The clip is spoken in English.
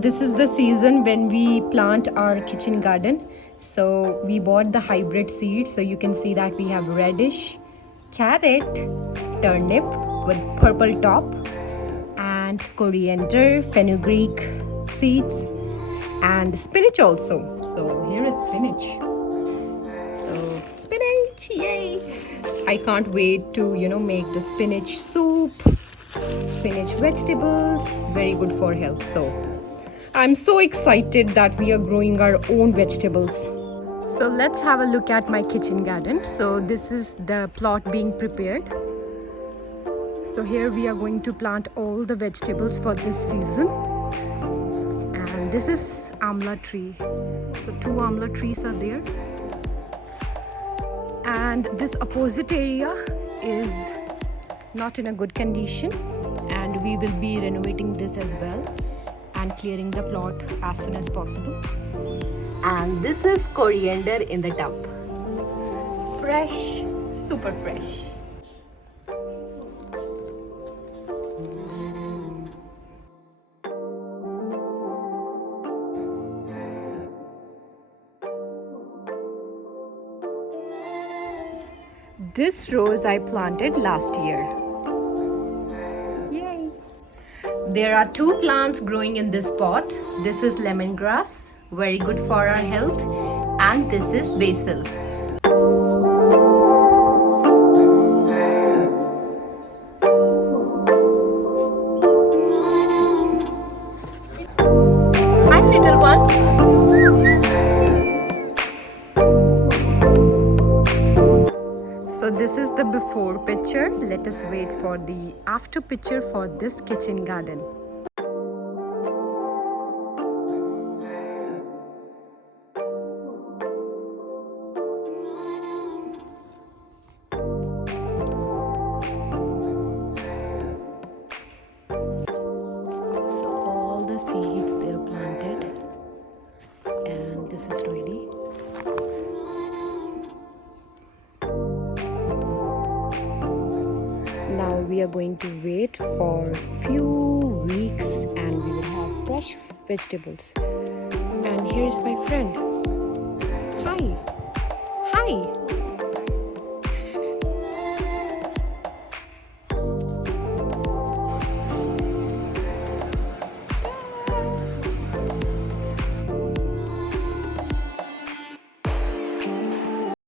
this is the season when we plant our kitchen garden. So we bought the hybrid seeds. So you can see that we have radish, carrot, turnip with purple top, and coriander, fenugreek seeds, and spinach also. So here is spinach. So spinach, yay! I can't wait to make the spinach soup, spinach vegetables, very good for health. So I'm so excited that we are growing our own vegetables. So let's have a look at my kitchen garden. So this is the plot being prepared. So here we are going to plant all the vegetables for this season. And this is amla tree. So 2 amla trees are there. And this opposite area is not in a good condition, and we will be renovating this as well and clearing the plot as soon as possible. And this is coriander in the tub. Fresh, super fresh. This rose I planted last year. Yay! There are 2 plants growing in this pot. This is lemongrass, very good for our health, and this is basil. Hi little ones. So this is the before picture. Let us wait for the after picture for this kitchen garden. So all the seeds they are planted, and this is ready. Now we are going to wait for few weeks and we will have fresh vegetables. And here is my friend. Hi. Hi.